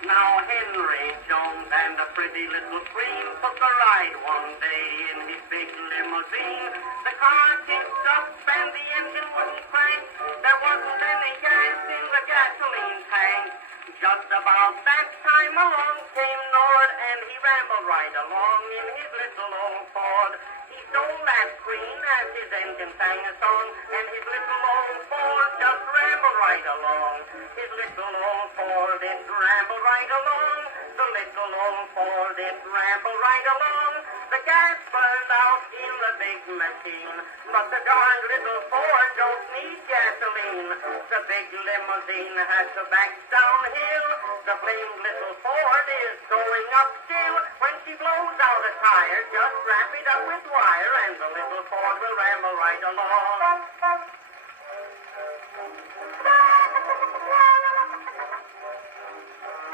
Now Henry Jones and a pretty little queen took a ride one day in his big limousine. The car kicked up and the engine wouldn't crank. There wasn't any gas in the gasoline tank. Just about that time along came Nord, and he rambled right along in his little old Ford. He stole that queen as his engine sang a song, and his little old Ford just rambled right along. His little old Ford, it rambled right along. The little old Ford, it rambled right along. The gas burned out in the big machine, but the darned little Ford don't need gasoline. The big limousine has to back downhill. The blamed little Ford is going up still. When she blows out a tire, just wrap it up with wire, and the little Ford will ramble right along.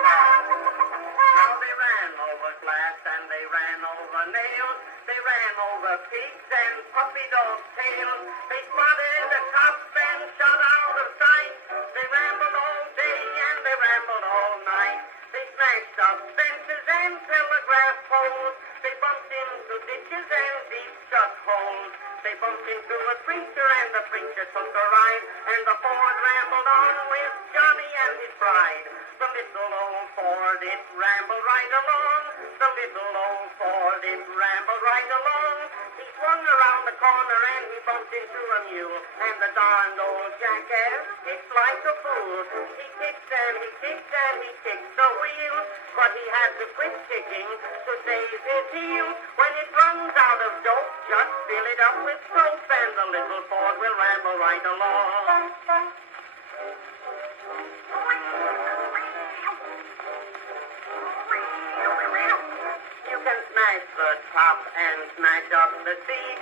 Now they ran over glass and they ran over nails. They ran over pigs and puppy dog tails. They spotted a cop and shot out of sight. They rambled all day and they rambled all night. They smashed up fences and telegraph poles. They bumped into ditches and deep shut holes. They bumped into a preacher and the preacher took a ride. And the Ford rambled on with Johnny and his bride. The little old Ford, it rambled right along. The little old Ford, it rambled right along. He swung around the corner and he bumped into a mule. And the darned old jackass kicked like a fool. He kicked and he kicked and he kicked the wheel. But he had to quit kicking to save his heel. When it runs out of dope, just fill it up with soap, and the little Ford will ramble right along. You can smash the top and smash up the seat.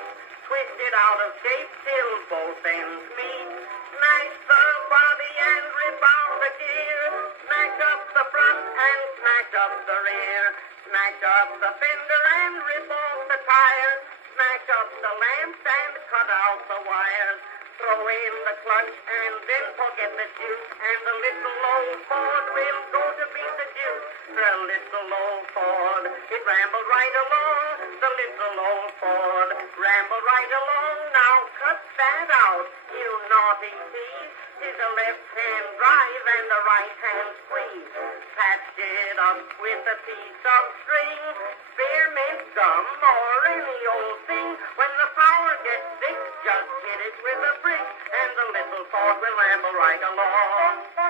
Twist it out of shape till both ends meet. Smash the body and rip out the gear. Smash up the front and smash up the rear. Smash up the fender and rip off the tires. Smash up the lamps and cut out the wires. Throw in the clutch and then forget the juice, and the little old Ford will go to beat the juice. The little old Ford, it rambled right along. The little old Ford rambled right along. Now cut that out, you naughty thief. 'Tis a left-hand drive and a right-hand squeeze. Patch it up with a piece of string, spearmint gum or any old thing. When the power gets thick, just hit it with a brick, and the little Ford will ramble right along.